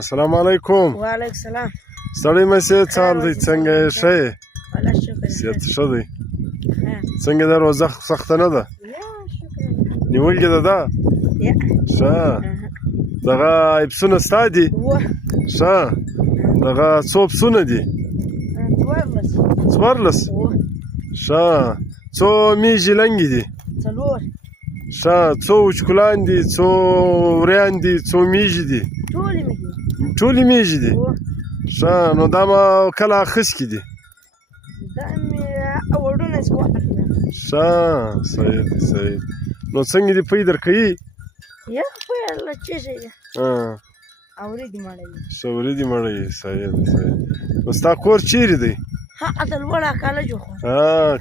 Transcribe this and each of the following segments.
السلام علیکم. وعلیکم السلام. ستړی مسې څه حال دی؟ څنګه یې؟ ښه یې؟ الله شکر. صحت ښه دی؟ څنګه ده روزه سخته نه ده؟ نیولې ده ده؟ ښه. دغه پسونه ستا دي؟ ښه. دغه څو پسونه دي؟ 14. ښه. څو میږي لنګې دي؟ 4. ښه. څو وچکلان دي؟ څو وریان دي؟ څو میږي دي؟ ټولې میږي دي؟ ښه. نو دا ما کله اخیستې دي؟ ښه. صحیح دی صحیح. نو څنګه دې پی درکوي؟ ښه وریدې مړی. صحیح دی صحیح. نو ستا کور چیرې دی؟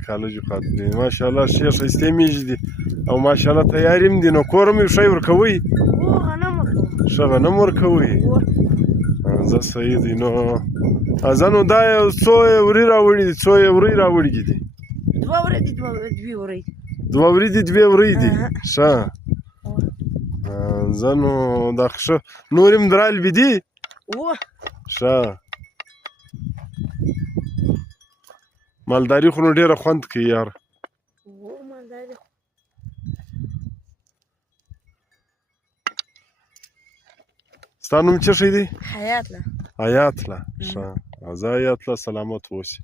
کالجو خواته دی. ماشاءالله ښې ښایستې میږي دي او ماشاءالله تیار هم دي. نو کور هم یو شی ورکوئ؟ ښه غنم ورکوئ؟ زه صحیح دی. نو زه نو دا یو څو یې وري راوړي دي؟ څو یې ورۍ راوړي دي؟ 2 ورځې 2 ورځې 2 ورۍ دي. ښه. زه نو دا ښه نور هم درالبې دي؟ ښه. مالداري خو نو ډېره خوند کوي یار. ستا نوم څه شی دی؟ حیات الله. حیات الله. ښه. زه حیات الله سلامت اوسې.